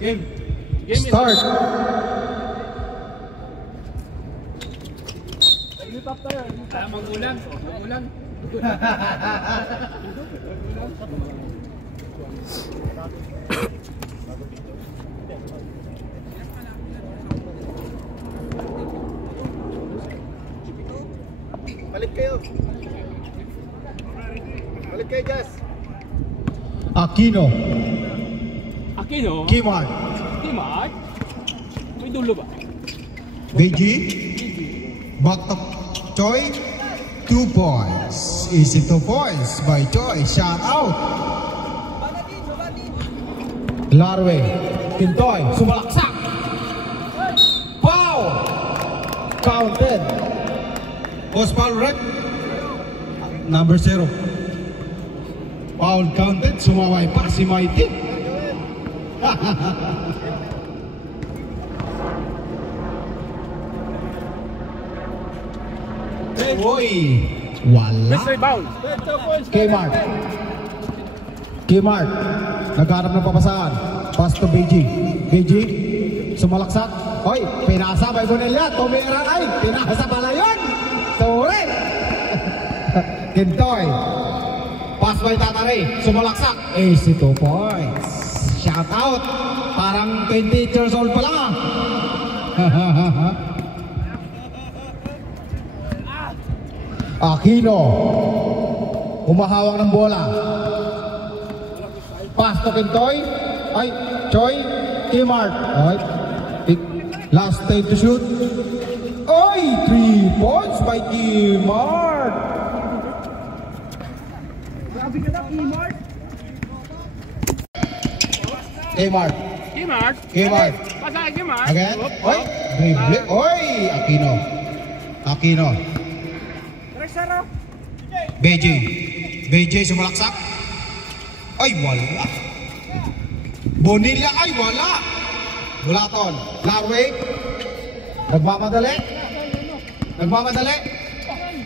Game. Start. Magulang. Balik kayo. Balik kayo, Jazz. Aquino. Kimart. May dulo ba? BG. Back to Choi. 2 points. Easy 2 points by Choi. Shout out. Larway. Kintoy. Sumalaksak. Foul. Counted. Boss foul rep. Number 0. Foul counted. Sumaway pa si Mighty. Uy. Wala. Kmart. Nagharap ng papasaan. Pass to BG. BG. Sumalaksak. Oy, pinasa by Bonilla. Tumira ay. Pinasa pala yun. Sorry. Kintoy. Pass by Tatare. Sumalaksak. Easy 2 points. Shout out. Parang 20 years old pa lang. Aquino. Humahawak ng bola. Pass to Kintoy. Ay, Choi. Kimart. Ay, last time to shoot. Ay, 3 points by Kimart. Grabe ka na, Kimart. Kimart. Pasa Kimart. Again. Oy, dribble. Oy, Aquino. BJ sumalaksak. Ay, wala. Bonilla, ay, wala. Bulaton. Larway. Nagmamadali.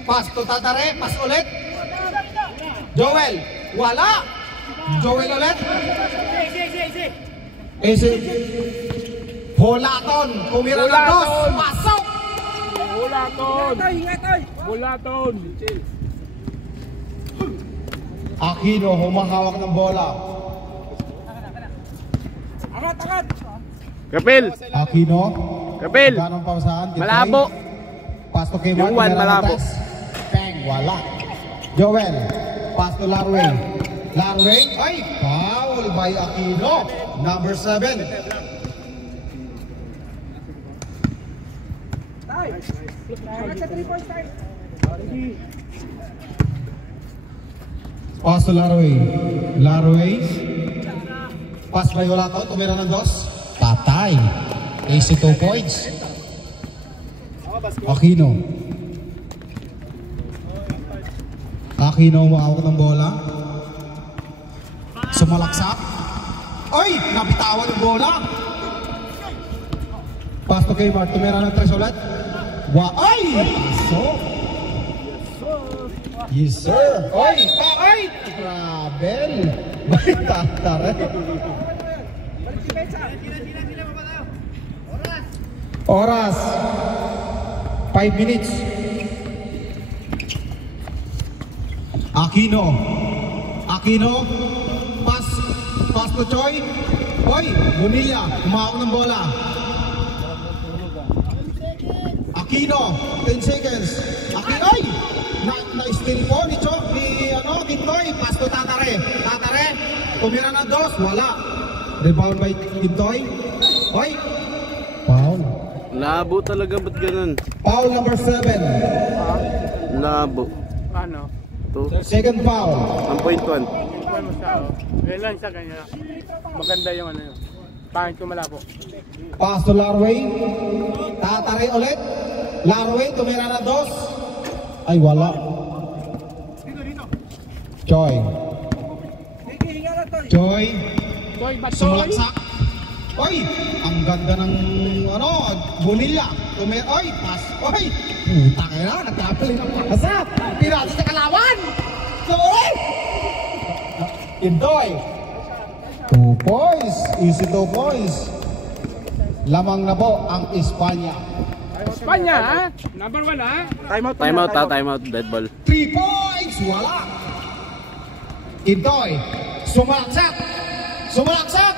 Pass to Tatare. Pass ulit. Joel. Wala. Joel ulit. Easy. Bulaton. Kumira ng dos. Pasok. Bulaton. Aquino humahawak ng bola. Angat. Kapil. Aquino. Ganong pausahan. Malabo. Pass to Kmart. Yung 1 malabo. Bang. Wala. Joel. Pass to Larway. Ay, foul by Aquino. Number 7. Pass to Larway. Pass by Olato. Tumira ng dos. Patay. Easy 2 points. Aquino umawak ng bola. Sumalaksak. Ay! Nabitawan yung bola. Pass to Kmart. Tumira ng 3 ulit. Ay! Pasok. Yes, sir. Ay! Grabe. May Tatare. Oras. 5 minutes. Aquino. Pass to Choi. Oy, Bonilla. Umawak ng bola. Aquino. 10 seconds. Ay! Na-steal po ni Kintoy. Pass to Tatare. Tumira ng dos. Wala. Rebound by Kintoy. Oy! Foul. Labo talaga, ba't ganun? Foul number 7. Labo. Ano? Second foul. 1.1. Ngayon lang siya ganyan. Maganda yung ano yun. Pangit ko malabo. Pass to Larway. Tatare ulit. Larway, tumira na dos. Ay, wala. Choi. Sumalaksak. Oy, ang ganda ng Bonilla. Oy, pass. Oy, puta ka na. Nagkapali ng pasa. Piratas na kalawan. Sorry. Kintoy. 2 points. Easy 2 points. Lamang na po ang Espanya. Espanya, ha? Number 1, ha? Time out, time out. Dead ball. 3 points. Wala. Kintoy. Sumalaksak. Sumalaksak.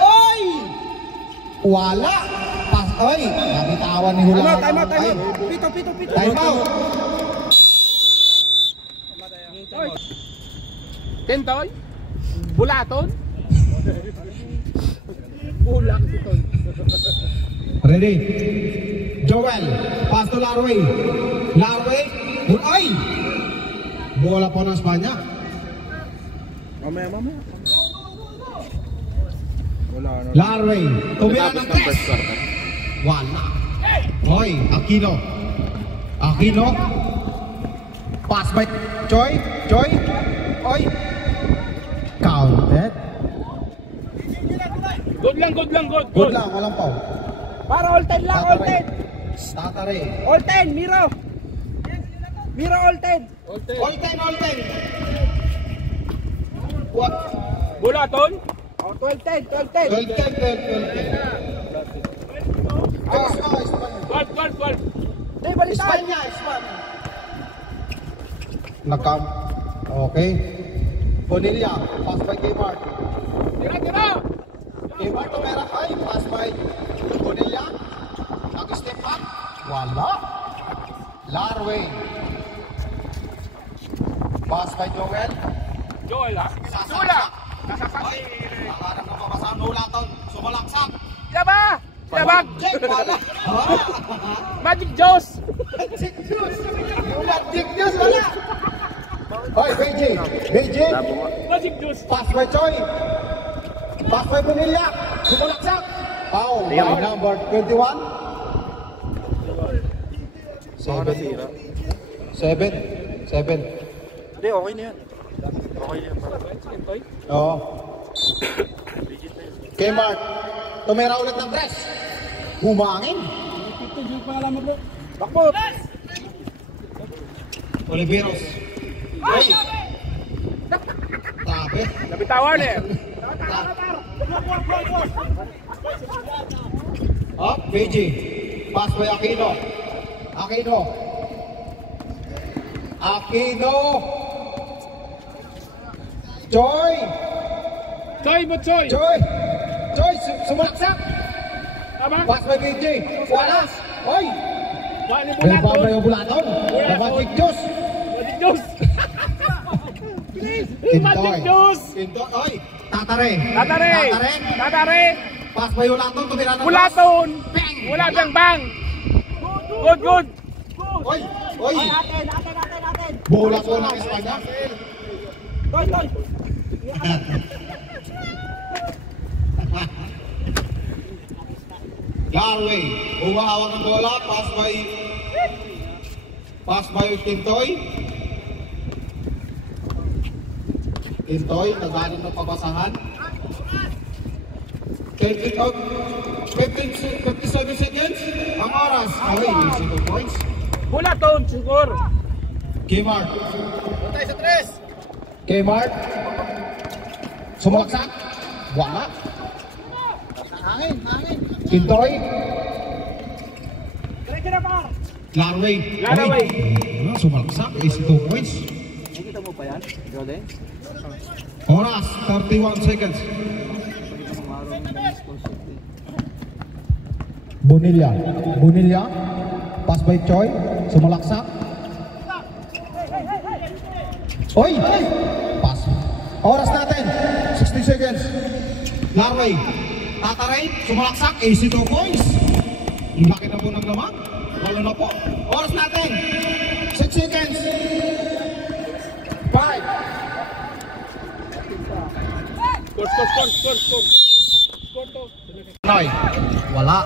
Oy! Wala. Pas. Oy. Nabitawan ni Hula. Time out. Pito. Time out. Tintoy? Bulaton? Bulak si Toy. Ready? Joel. Pass to Larway. Larway. Ay! Bola po ng Espanya. Mamaya. Wala na. Larway. Tumira Tapos ng ng first press. quarter. Wala. Oy, Aquino. Aquino. Pass by Choi. Oy. Counted. Good lang. Good lang, walang foul. Para all 10 lang, all 10. Tatare. All 10, Miro. Miro all 10. All 10. What? Bulaton? Oh, 12-10. 12. Guard. Hindi, balitan. Espanya. Nakam. Okay. Bonilla. Pass by Kmart. Tira! Kmart tumera. Ay, pass by Bonilla. Nag-step up. Wala. Larway. Pass by Joel. Joel, ha? Sasalak. Ay, nakaharap ng papasahan hula to. Sumalaksak. Yaba! Check, wala. Magic Joes! Magic juice. Yung magic juice, wala. Hoy, BJ. Labo nga. Magic Joes! Pass by Choi. Pass by Bonilla. Sumalaksak. Foul by number 21. 7. Hindi, okay na yan. Oo. Kmart. Tumira ulit ng press. Humangin. Bakbot. Oliveros. Ay! Tabi. Nabitawan, eh. Up, BJ. Pass by Aquino. Joy! Choy! Sumalaksak! Tama? Pass by BJ. Wala! Oy! Wala ni May Bulaton! pabay yung Bulaton. Magic Juice. Magic Joes! Magic Joes! Kintoy. Oy! Tatare. Tatare! Pass by Bulaton. Tumira ng Bulaton! Bang! Wala bang! Good! Oy! Atin. Bola po ng Espanya. Toy. Garway, umahawak ng bola, pass by Kintoy. Nagaling ng pabasahan. 57 seconds, ang oras. Okay, 2 points. Bulaton, siguro! Kmart. Patay sa 3. Kmart. Sumalaksak. Wala. Hangin. Kintoy. Diretso na, par. Larway. Sumalaksak, 2 points. Nakikita mo pa yan, Jordan? Oras, 31 seconds. Bonilla. Pass by Choi. Sumalaksak. Oy! Pass. Oras natin. 60 seconds. Larway. Tataray. Sumalaksak. 2 points. Ang laki na po ng lamang. Wala na po. Oras natin. 6 seconds. 5. Score to! Noy. Wala.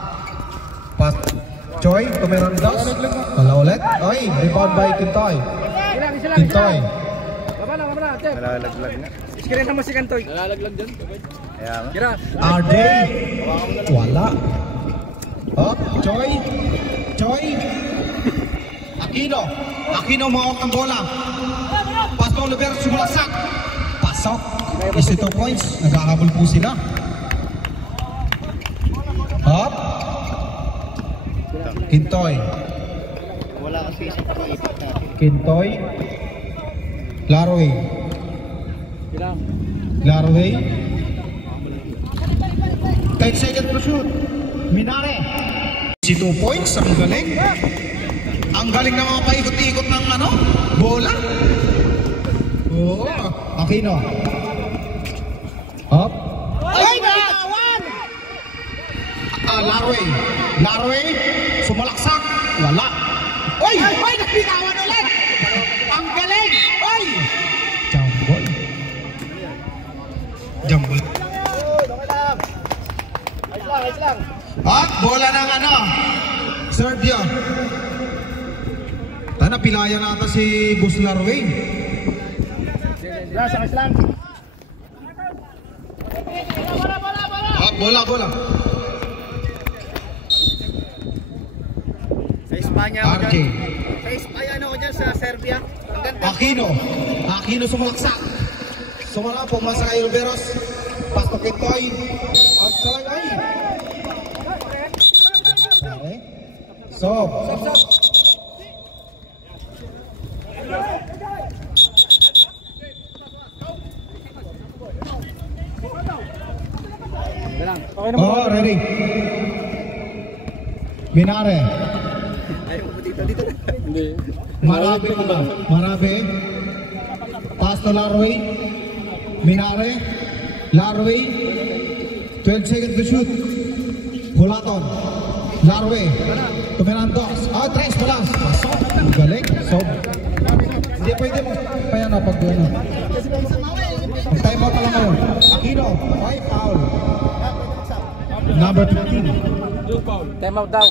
Pass. Choi. Tumeron dos. Wala ulit. Oy. Rebound by Kintoy. Kintoy. Baba na, check. Nalalaglag na. Iskirin mo si Kantoy. Nalalaglag dyan. Kaya nga. Gira. RJ. Wala. Oh, Choi. Aquino mawak ng bola. Pass to Oliver, sumalaksak. Pass Pasok. Easy 2 points. Naghahabol po sila. Up. Kintoy. Wala kasi isang pang-ipat natin. Kintoy. Larway. Larway. 10 seconds to shoot. Minare. Easy 2 points. Ang galing. Ang galing na mga paikot-ikot ng bola. Oo. Aquino. Up. Ay, natawan! Larway. Larway. Sumalaksak. Wala. Oy! Oy! Napitawan ulit! Ang galing! Oy! Jambol. Jambol. Ayos lang. At bola ng Serbia. Tana, pilaya nata si Bus Larway. Ayos lang. Bola. Sa Espanya ako RJ. dyan. Sa Espanya ako dyan sa Serbia. Ang ganda. Aquino sumalaksak. Sumala po masa kay Riveros. Pasto Kintoy. Outside ay. Sob. Oh, ready. Minare. Ayaw mo dito. Hindi. Marabe. Pasto Larway. Minare. Larway. 12 seconds to shoot. Hulaton. Larway. Tumirantos. Tres bolas. Pasok. Ang galing. Sob. Hindi pwede mo. Kaya na pag time out pa lang ngayon. Aquino. Ay, foul. Number 15. Time out daw.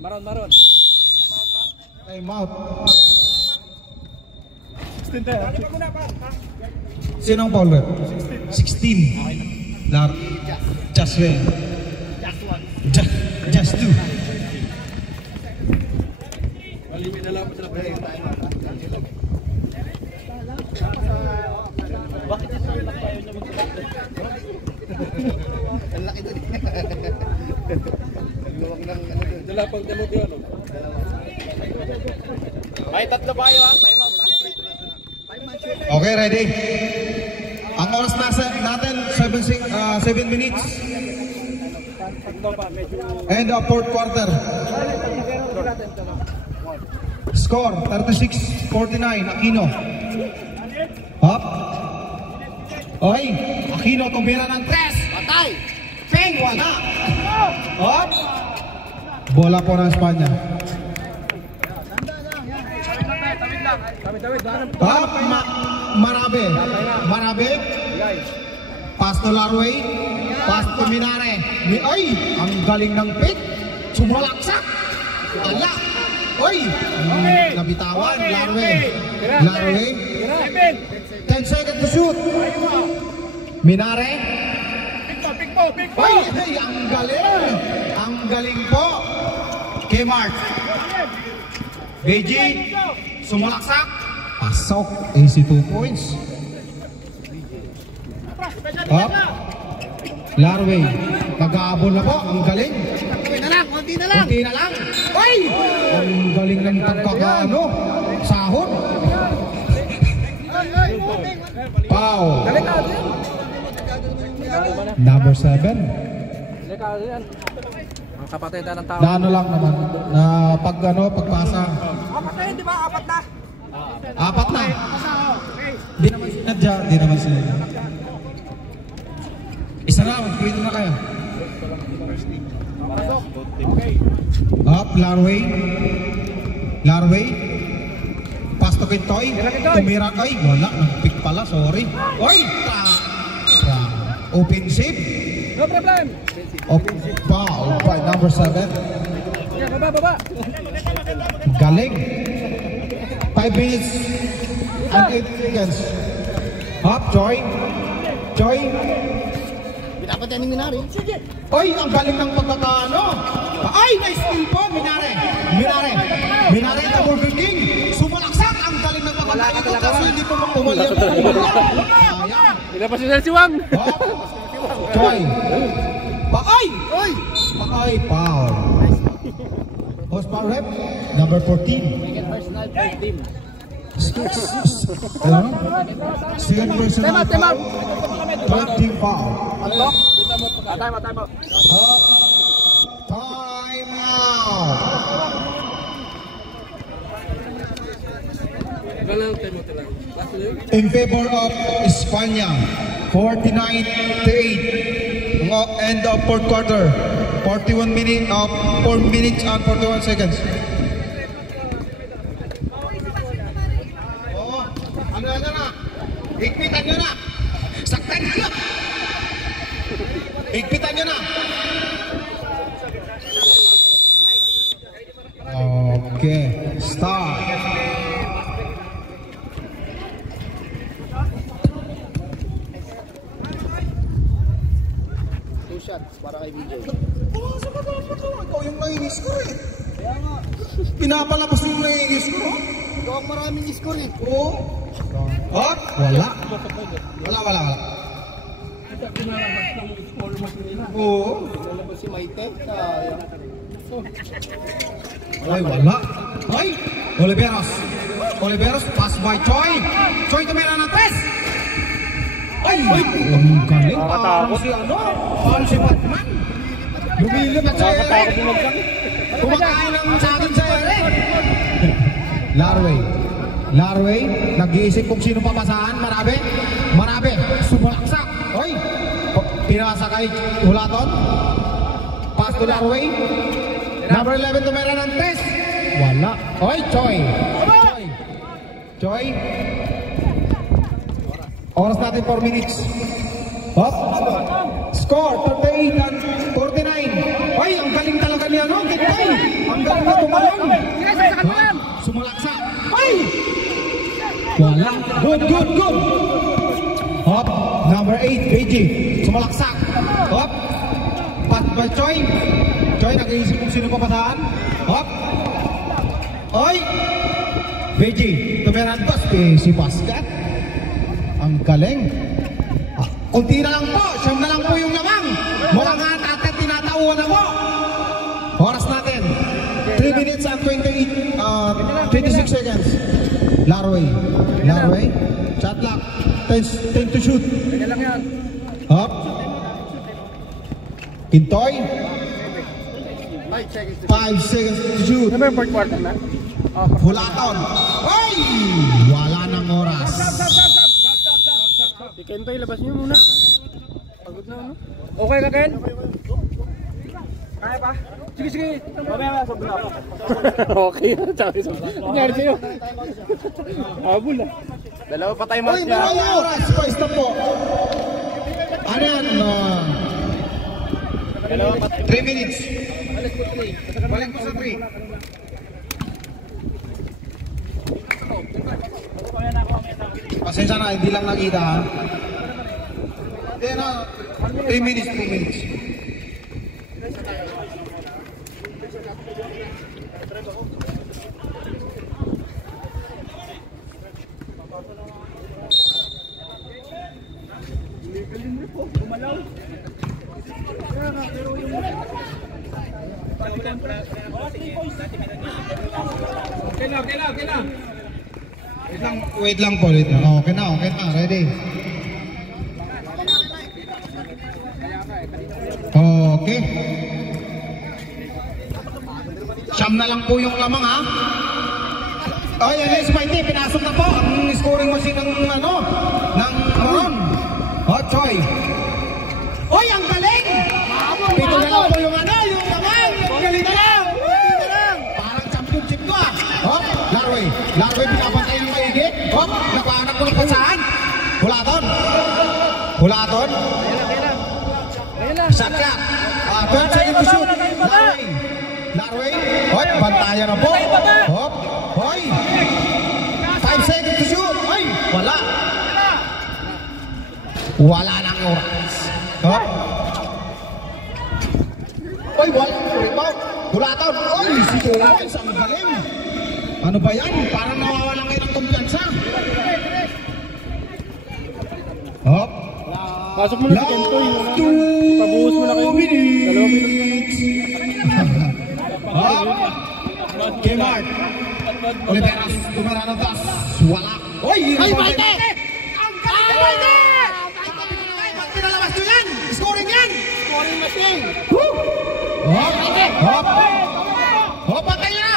Maron. Time out. Sinong foul? 16. Just one. Just two. Ang laki doon. Nagluwag ng doon. Dalapang demo yun. May tatlo ba kayo ha? Time out ha? Okay, ready? Ang oras natin 7 minutes. And the fourth quarter. Score 36-49. Aquino. Up. Oy, Aquino tumbira ng 3. Patay! Peng, wala. Up. Bola po ng Espanya. Up. Marabe. Pasto Larway. Pasto Minare. Ay, ang galing ng pick. Sumalaksak. Ala. Oy, nabitawan. Larway. 10 seconds to shoot. Minare. Pick mo. Ay, ang galing. Ang galing po. Kmart. BG. Sumalaksak. Pasok. Easy 2 points. Up. Larway. Nag-aabol na po. Ang galing. Konti na lang. Ay! Ang galing ng pagkakaano. Sahod. Pau. Number 7. Ang kapatidan ng tao. Na ano lang naman. Na pagpasa. Kapatid, di ba? Apat na. 4 na. Di naman sinadya. Di naman sinadya. Isa na. Mag-quit na kayo. Up. Larway. Pasto Kintoy. Tumira. Ay, wala. Nag-pick pala. Sorry. Oy! Open save. No problem. Foul by number 7. Baba. Galing. 5 minutes and 8 seconds. Up, Joy. Dapat yan ni Minari. Oy, ang galing ng pagkakaano. Ay, nice steal po, Minare, the Burger King. Sumalaksak, ang galing ng pagkakaano. Kaso hindi pa makumalya. Nilabas nila si Wang. Hop. Choi. Pakay! Oy! Pakay, foul. Horsepower rep, number 14. Second personal, third team. Ano? Second personal foul. Third team foul. Time out. Time out. In favor of Espanya, 49-8. End of fourth quarter. 4 minutes and 41 seconds. Oh, ano na? Higpitan nyo na. Saktan nyo na. Higpitan nyo na. Okay, start. Shots para kay BJ. Ikaw yung nangingis ko eh. Pinapalabas yung nangingis ko. Ikaw ang maraming score eh. Oo. Oh, wala. Wala. Oo. Lalabas si Maite. Ay, wala. Ay, Oliveros, pass by Choi. Choi tumira ng tres. Ay, ang galing. Parang si Batman. Lumilipad sa ere. Kumakain ng saging sa ere. Larway, nag-iisip kung sino papasahan. Marabe, sumalaksak. Oy, pinasa kay Hulaton. Pass to Larway. Number 11 tumira ng tres. Wala. Oy, Choi. Oras natin 4 minutes. Hop. Score 38 and 49. Ay, ang galing talaga niya, no? Kitay. Ang galing na tumalon. Sumalaksak. Ay! Wala. Good. Hop. Number 8, BJ. Sumalaksak. Hop. Pat by Choi. Choi, nag-iisip kung sino papasahan. Hop. Ay! BJ. Tumerantos. Si Pascal. Ang galing. Kunti na lang po. Siyam na lang po yung lamang. Walang atat at tinatauhan na po. Oras natin. 3 minutes and 26 seconds. Larway. Shot lock. 10 to shoot. Kanya lang yan. Hop. Kintoy. 5 seconds to shoot. Ano ba yung fourth quarter na? Hulaton. Ay! Wala nang oras. Si Kentoy, labas niyo muna. Pagod na, ano? Okay ka, Ken? Kaya pa? Sige. Mamaya sobrang ako. Okay, sabi sa nangyari sa'yo. Habol ah. Dalawa pa tayo match Uy, niya. wala oras. Stop po. Ano yan? 3 minutes. Balik po sa 3. Pasensya na, hindi lang nakita ha. Hindi na, 3 minutes, 2 minutes. Okay na. Wait lang po, wait lang. Okay na, ready. Okay. Siyam na lang po yung lamang ha. Ay, Alice Mighty, pinasok na po ang scoring machine ng Maron. Choi. Oy, ang galing! Pito na lang po yung lamang. Ang galing na lang. Parang championship ko ah. Larway, pinapatay ang maigi. Nakahanap ko ng pasahan. Hulaton. Shot clock. 12 seconds to shoot. Larway. Bantayan na po. Hoy. 5 seconds to shoot. Wala nang oras. Wala. Rebound. Hulaton. Si Tuwais ang galing. Ano ba yan? Parang nawawalan kayo ng kumpiyansa. Pasok mo na si Kentoy. Pabuhos mo na kayo. 2 minutes. 2 minutes. Kmart. Oliveras, tumira ng tas. Wala. Oy! Ay, Maite! Ang galing, Maite! Pag pinalabas nyo yan, scoring yan! Scoring machine. Hop! Hop! Hop! Patay na!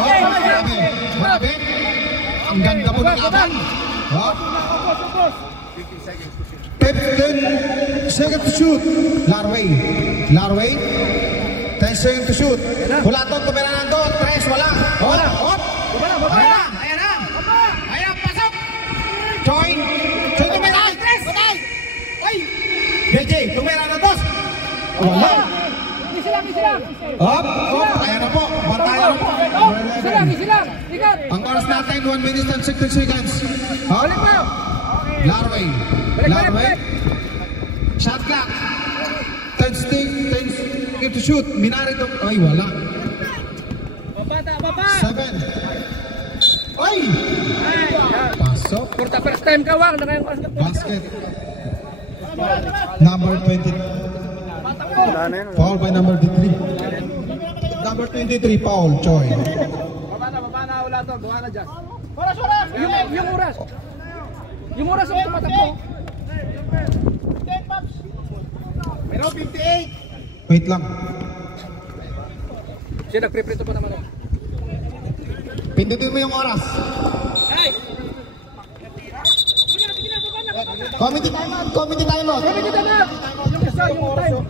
Hop! Grabe! Grabe! Ang ganda po ng laban! Hop! 15 seconds to shoot. Larway. 10 seconds to shoot. Hulaton, tumira ng doon. Tres, wala. Hop! Hop! Ayan na! Pasok! Joy! Tumira! Tres! Oy! JJ, tumira ng dos. Wala! Hop! Ayan na po. Bantayan na po. Ang oras natin, 1 minute and 16 seconds. Hop! Larway. Shot clock. 10 seconds to shoot. Minari to. Ay, wala. 7. Ay! Pasok. First time ka, wak. Basket. Number 20. Foul by number 23. Number 23, foul. Choi. Baba na, wala to. Gawa na dyan. Yung oras ang tumatakbo. Meron 58. Wait lang. Siya nagpreprito pa naman. Pindutin mo yung oras. Committee timeout. Yung isa, yung time.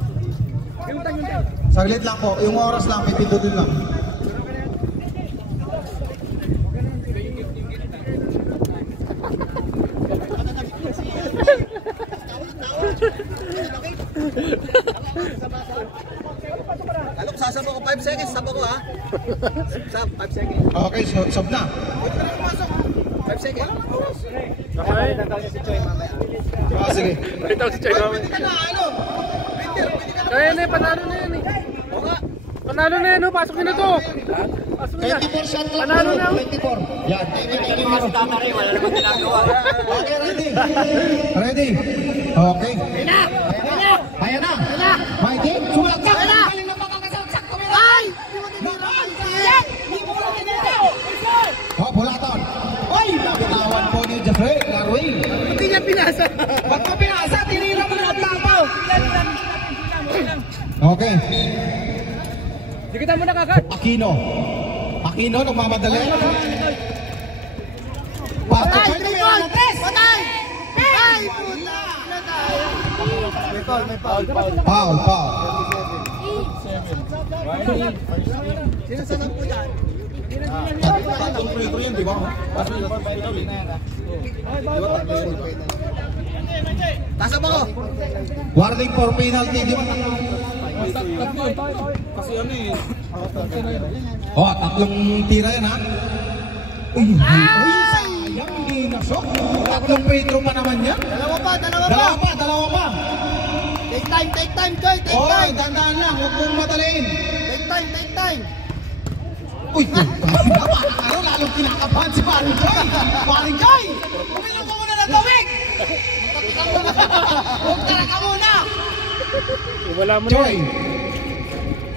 Yung time. Saglit lang po. Yung oras lang. Pindutin lang. Alok, sasama ko 5 seconds. Sab ako ha. Sab, 5 seconds. Okay, so sub na. 5 seconds. Okay. Sige. Balitang si Choy naman. Kaya na, panalo na yan eh. Panalo na yan, pasok nyo na to. Pasok na. 24 shot clock. Panalo na. 24. Yan. Wala naman ginagawa. Okay, ready? Okay. Ayan na. Mikey, sumalat ka. Oh, bulaton. Oy, nabitawan po ni Jeffrey Larway. Hindi niya pinasa. Ba't mo pinasa? Tinira mo na tapaw. Okay. Dikitan mo na kagad. Aquino, nagmamadali. Pasok kayo na yan. Patay! Ay, puta! May foul. Foul. Sino sanang po yan? Tatong pre-pre yan, di ba? Tasap ako! Warning for penalty, di ba? Oh, tatlong tira yan ha. Uy, sayang, hindi nasok. Tatlong Pedro pa naman yan. Dalawa pa! Dalawa pa. Take time, Joy! Take Oh, time! tandaan lang, huwag mong madaliin. Take time! Uy, ano, lalong kinakabahan si Paring Joy. Paring Joy, uminom ka muna ng tubig. Huwag ka muna. Wala mo na. Joy.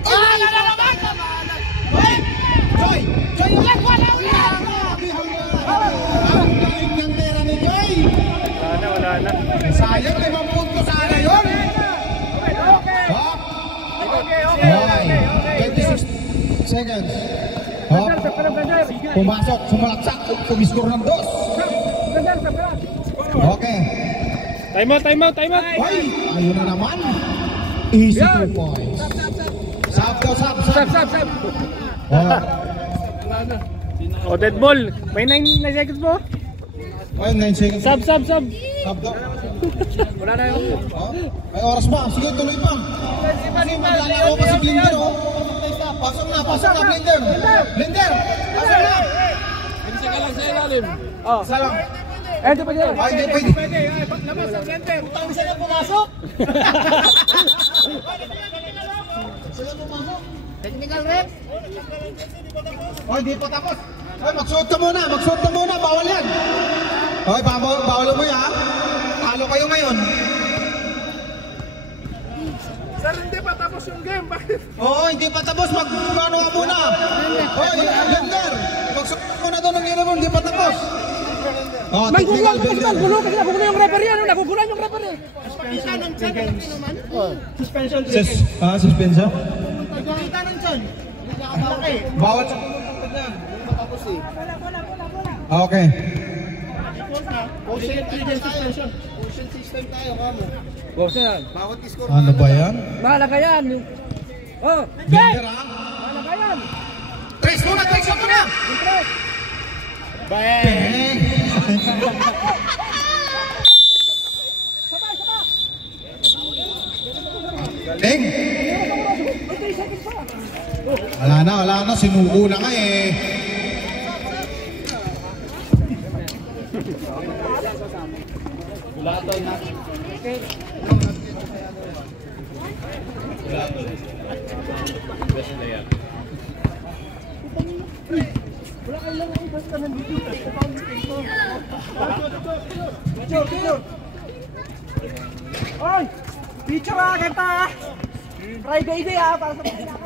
Wala na naman. Joy, wala. Ang galing ng pera ni Joy. Wala na. Sayang, 5 punto sana yun. Okay. 26 seconds. Hop. Pumasok, sumalaksak, kumiskor ng 2. Okay. Time out. Ay, ayun na naman. Easy 2 points. Sab. Oh, dead ball. May 9 seconds po. Ay, 9 seconds. Sub. Sab daw. Wala na yung... May oras pa. Sige, tuloy pa. Kasi maglalaro pa si Blinder, oh. Pasok na, Blinder. Blinder, pasok na. Isa ka lang sa ilalim. Isa lang. Di pa dyan. Ay, hindi pwede. Labas ang center. Sila pumasok! Technical rep! Ay, hindi pa tapos. Ay, magsuot ka muna. Bawal yan. Ay, bawal mo yan, ha? Talo kayo ngayon. Sir, hindi pa tapos yung game. Bakit? Oo, hindi pa tapos. Mag-ano ka muna. Hoy, Lender. Magsakot mo na doon ng uniform. Hindi pa tapos. Oh, technical Lender. Nagugulo yung referee. Nagugulan yung referee. Suspension. Suspension? Pagkakita ng dyan. Bawat sa... Okay. Suspension system tayo, kamo. Boss na yan. Bawat score. Ano ba yan? Mahalaga yan. Oh, Lender ha? mahalaga yan. Trace muna! Trace mo muna! Bang! Ding! Wala na. Sinuko na nga eh. Oy! Picture ah, kanta! Friday day ah, para sa mga